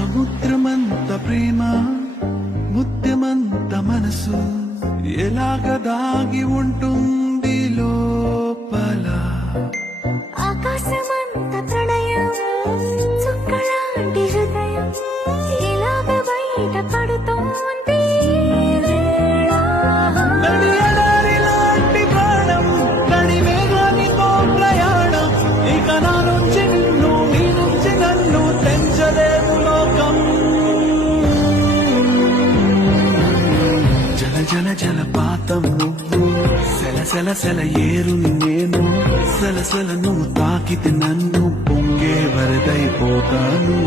సముద్రమంత ప్రేమ ముత్యమంత మనసు ఎలాగ దాగి ఉంటుంది లోపల ఆకాశమంత ప్రణయం చుక్కలాంటి హృదయం ఇలాగ బయట పడుతోంది లాంటి ప్రాణం కడివేగానితో ప్రయాణం ఇక నా నుంచి నిన్ను నీ నుంచి నన్ను తెంచలేము లోకం జల జల జలపాతం నువ్వు సెల సెల సెల ఏరుని నేను సెల సెల నువ్వు తాకితే నన్ను పొంగే వరదైపోతాను